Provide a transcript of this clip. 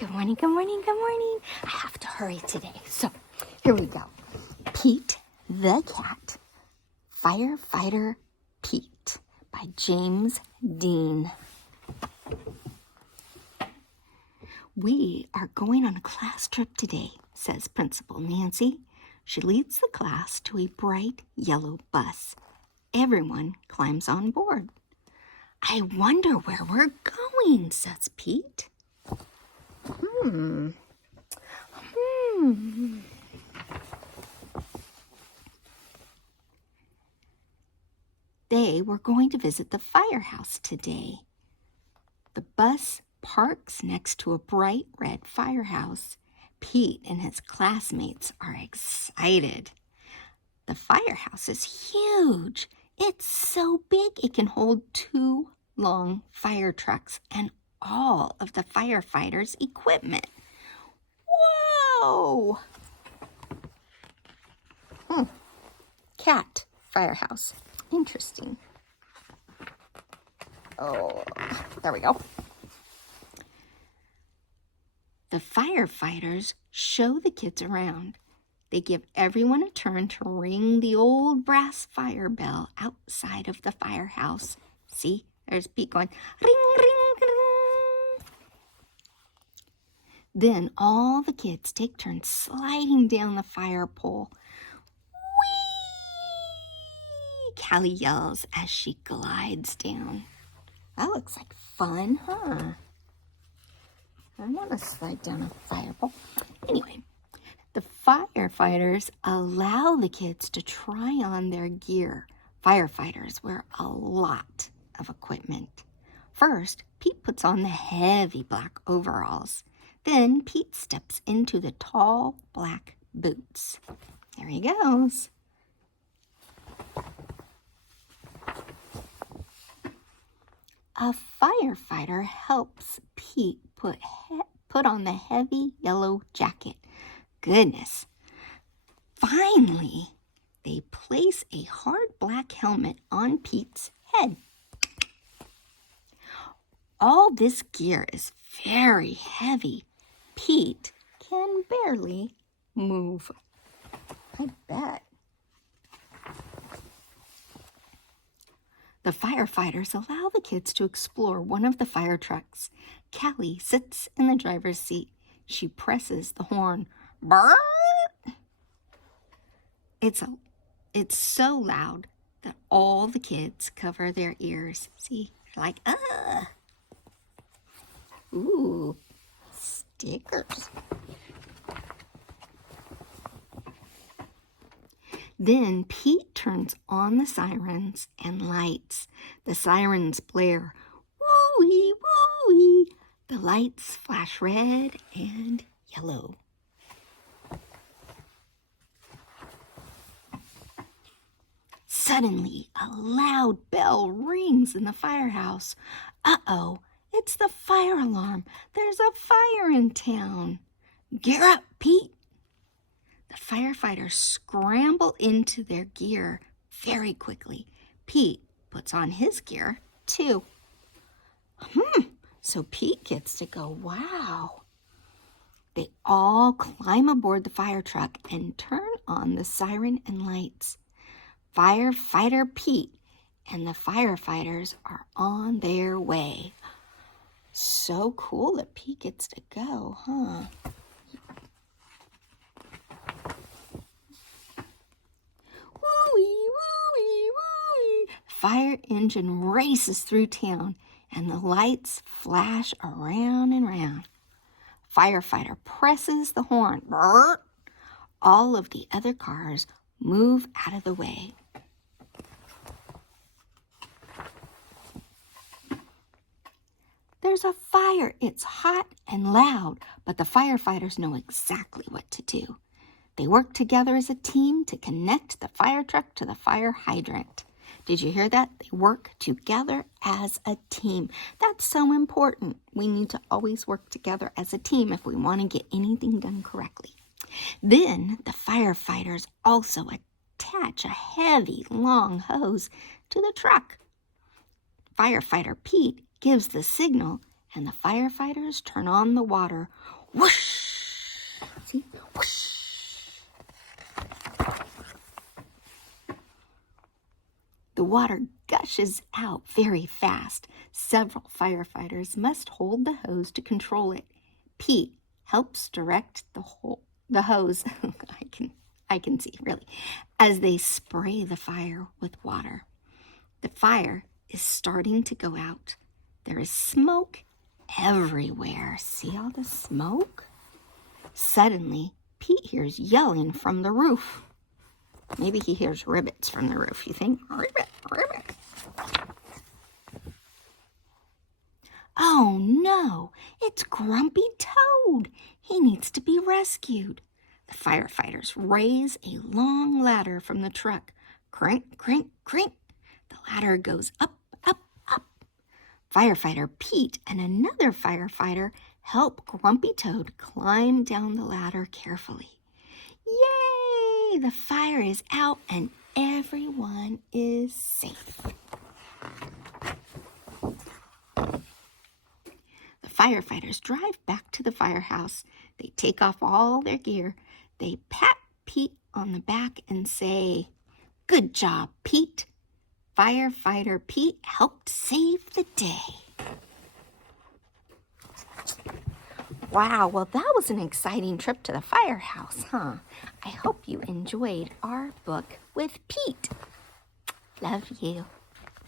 Good morning, good morning, good morning. I have to hurry today. So, here we go. Pete the Cat, Firefighter Pete by James Dean. We are going on a class trip today, says Principal Nancy. She leads the class to a bright yellow bus. Everyone climbs on board. I wonder where we're going, says Pete. They were going to visit the firehouse today. The bus parks next to a bright red firehouse. Pete and his classmates are excited. The firehouse is huge. It's so big it can hold 2 long fire trucks and all of the firefighters' equipment. Whoa! Cat firehouse. Interesting. Oh, there we go. The firefighters show the kids around. They give everyone a turn to ring the old brass fire bell outside of the firehouse. See, there's Pete going, ring, ring, ring. Then all the kids take turns sliding down the fire pole. Whee! Callie yells as she glides down. That looks like fun, huh? I want to slide down a fire pole. Anyway, the firefighters allow the kids to try on their gear. Firefighters wear a lot of equipment. First, Pete puts on the heavy black overalls. Then Pete steps into the tall black boots. There he goes. A firefighter helps Pete put on the heavy yellow jacket. Goodness. Finally, they place a hard black helmet on Pete's head. All this gear is very heavy. Pete can barely move. I bet. The firefighters allow the kids to explore one of the fire trucks. Callie sits in the driver's seat. She presses the horn. Brrr! It's so loud that all the kids cover their ears. See, they're like, ah. Ooh, stickers. Then Pete turns on the sirens and lights. The sirens blare, woo-wee, woo-wee. The lights flash red and yellow. Suddenly, a loud bell rings in the firehouse. Uh-oh, it's the fire alarm. There's a fire in town. Gear up, Pete. The firefighters scramble into their gear very quickly. Pete puts on his gear, too. So Pete gets to go, wow. They all climb aboard the fire truck and turn on the siren and lights. Firefighter Pete and the firefighters are on their way. So cool that Pete gets to go, huh? Woo-wee, woo-wee, woo-wee. Fire engine races through town and the lights flash around and round. Firefighter presses the horn. Brrr. All of the other cars move out of the way. There's a fire. It's hot and loud, but the firefighters know exactly what to do. They work together as a team to connect the fire truck to the fire hydrant. Did you hear that? They work together as a team. That's so important. We need to always work together as a team if we want to get anything done correctly. Then the firefighters also attach a heavy, long hose to the truck. Firefighter Pete gives the signal and the firefighters turn on the water. Whoosh! See? Whoosh! The water gushes out very fast. Several firefighters must hold the hose to control it. Pete helps direct the hose. I can see, really, as they spray the fire with water. The fire is starting to go out. There is smoke everywhere. See all the smoke? Suddenly, Pete hears yelling from the roof. Maybe he hears ribbits from the roof. You think? Ribbit, ribbit. Oh no, it's Grumpy Toad. He needs to be rescued. The firefighters raise a long ladder from the truck. Crank, crank, crank. The ladder goes up, up, up. Firefighter Pete and another firefighter help Grumpy Toad climb down the ladder carefully. Yay! The fire is out and everyone is safe. The firefighters drive back to the firehouse. They take off all their gear. They pat Pete on the back and say, "Good job, Pete. Firefighter Pete helped save the day." Wow, well, that was an exciting trip to the firehouse, huh? I hope you enjoyed our book with Pete. Love you.